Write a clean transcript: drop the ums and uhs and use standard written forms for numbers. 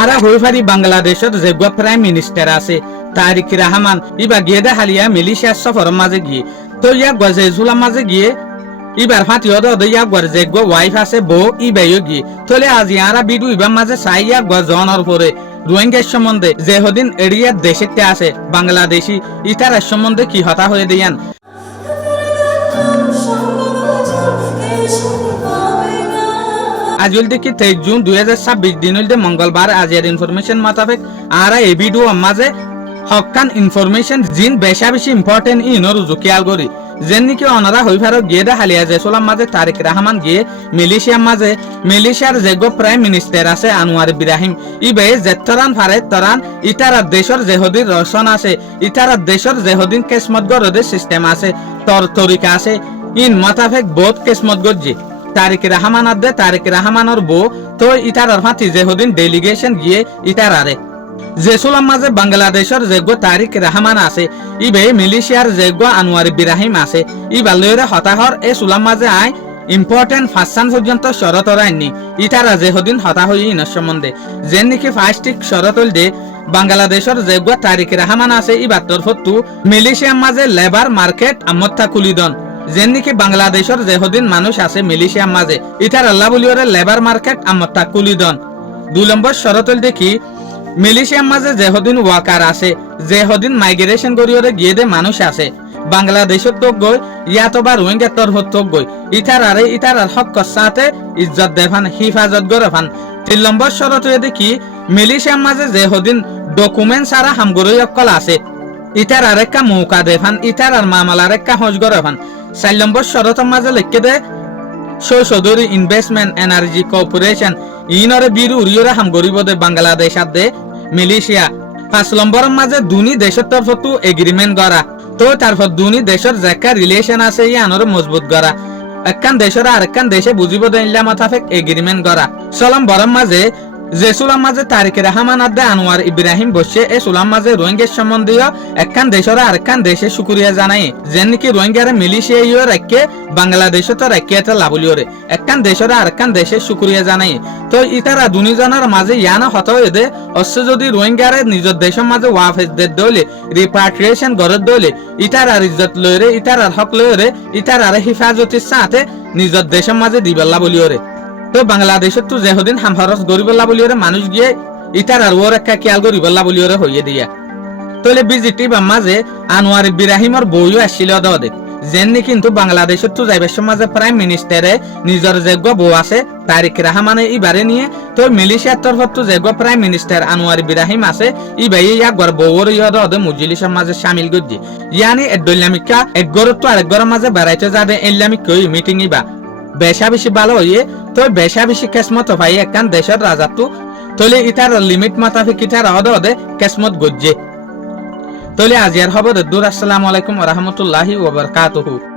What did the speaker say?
আরা হইফারি বাংলাদেশের যে prime minister আছে তারিক রহমান ইবা গিয়ে হালিয়া মিলিশিয়ার সফর মাঝে গিয়ে তো ইয়া গজে ঝুলা মাঝে গিয়ে ইবার ফাটিও দে ইয়া গর যে ওয়াইফ আছে বউ ইবাইও গিয়ে তোলে আজ ইয়ারা বিডু ইবার মাঝে চাই ইয়া গজনের পরে রোহিঙ্গার সম্বন্ধে যে হদিন এরিয়া দেশেতে আছে বাংলাদেশি ইতার সম্বন্ধে কি হতা হয়ে দিয়ান। আজল দেখি 23 জুন 2026 দিন হইলে মঙ্গলবার আজিয়ার ইনফরমেশন মোতাবেক আরা এই ভিডিও মাঝে হকান ইনফরমেশন জিন বেশা বেশি ইম্পর্টেন্ট ইনর জুকিয়াল করি যেন নাকি অনারা হইফারো গিয়ে দে হালিয়া জেসুলাম মাঝে তারিক রহমান গিয়ে মিলিশিয়ার মাঝে মিলিশিয়ার যেগো প্রাইম মিনিস্টার আছে আনোয়ার ইব্রাহিম ইবে জেতরান ফারে তরান ইতারা দেশের যেহদিন রসন আছে ইতারা দেশের যেহদিন কেসমত গরদের সিস্টেম আছে তরিকা আছে ইন মোতাবেক বহুত কেসমত গজ্জি তারিক রহমান আদে তারিক রহমানের বউ তো ইতারার ফাঁতি যেহদিন ডেলিগেশন গিয়ে ইতারারে জেসুলাম মাঝে বাংলাদেশের যেগো তারিক রহমান আছে ইবে মিলিশিয়ার যেগো আনোয়ার ইব্রাহিম আছে ইবা লয়রে হতাহর এ সুলাম মাঝে আই ইম্পর্টেন্ট ফাসান পর্যন্ত শরতর আইনি ইতারা যেহদিন হতা হই ইনর সম্বন্ধে যেন নাকি ফাস্টিক শরতল দে বাংলাদেশের যেগো তারিক রহমান আছে ইবার তরফতু মিলিশিয়ার মাঝে লেবার মার্কেট আমত্তা কুলিদন যেন নাকি বাংলাদেশের যেহদিন মানুষ আছে মিলিশিয়ার মাঝে ইতার আল্লাহ বলিওরে লেবার মার্কেট আমত্তা কুলিদন 2 নম্বর শরতল দেখি মিলিশিয়ার মাঝে যেহদিন ওয়াকার আছে যেহদিন মাইগ্রেশন করিওরে গিয়ে দে মানুষ আছে বাংলাদেশের তো গই ইয়াতবা রোহিঙ্গা তরফত তো গই ইতার হক সাথে ইজ্জত দেফান হিফাজত গরফান 3 নম্বর শরত দেখি মিলিশিয়ার মাঝে যেহদিন ডকুমেন্ট সারা হামগরই অকল আছে ইতার আরেকা মৌকা দেফান ইতার আর মামলা আরেকা হজ গরফান 4 নম্বর শরতের মাঝে লিখে দে সৌদি ইনভেস্টমেন্ট এনার্জি কর্পোরেশন ইনরে বিরু উড়িয়রা হাম গরিব দে বাংলাদেশ আদে মিলিশিয়া 5 নম্বরের মাঝে দুনি দেশের তরফতু এগ্রিমেন্ট করা তো তারপর দুনি দেশের যেকা রিলেশন আছে ইয়ানরে মজবুত করা একখান দেশের আরেকখান দেশে বুঝিব দেইলা মোতাবেক এগ্রিমেন্ট করা 6 নম্বরের মাঝে জেসুলাম মাঝে তারিক রহমান আদে আনোয়ার ইব্রাহিম বসে এ সুলাম মাঝে রোহিঙ্গার সম্বন্ধীয় একখান দেশের আরেকখান দেশে শুকরিয়া জানাই যেন নাকি রোহিঙ্গারে মিলিশিয়া রাখে বাংলাদেশে তো রাখে এটা লাভলিওরে একখান দেশের আরেকখান দেশে শুকরিয়া জানাই তো ইতারা দুনিজনের মাঝে ইয়ানা হত এদে অবশ্য যদি রোহিঙ্গারে নিজের দেশের মাঝে ওয়াফেজ দে দলে রিপাট্রিয়েশন গড়ে দলে ইতারার ইজ্জত লয়রে ইতারার হক লয়রে ইতারার হিফাজতের সাথে নিজের দেশের মাঝে দিবেল্লা বলিওরে তো বাংলাদেশের তো যেহদিন হামহারস গরিবল্লা বলিওরে মানুষ গিয়ে ইতার আর ওর একটা খেয়াল গরিবল্লা বলিওরে হইয়ে দিয়া তোলে বিজিটি বা মাঝে আনোয়ার ইব্রাহিমর বইও আসছিল দে যেন কিন্তু বাংলাদেশের তো যাইবার মাঝে প্রাইম মিনিস্টারে নিজের যোগ্য বউ আছে তারিক রহমানে ইবারে নিয়ে তো মিলিশিয়ার তরফত তো যোগ্য প্রাইম মিনিস্টার আনোয়ার ইব্রাহিম আছে ইবাই ইয়া গর বউর ইয়দ দে মুজলিসের মাঝে শামিল গজ্জি ইয়ানি এডলামিকা একগর তো আরেকগর মাঝে বেড়াইতে যাবে ইসলামিক কই মিটিং ইবা বেশা বেশি ভালো হইয়ে তো বেশা বেশি কেসমত ভাই একখান দেশের রাজাত্ব তলে ইতার লিমিট মাতাফিক ইতার অদে কেসমত গজ্জে তলে আজিয়ার খবর দূর। আসসালামু আলাইকুম ওয়া রাহমাতুল্লাহি ওয়া বারাকাতুহু।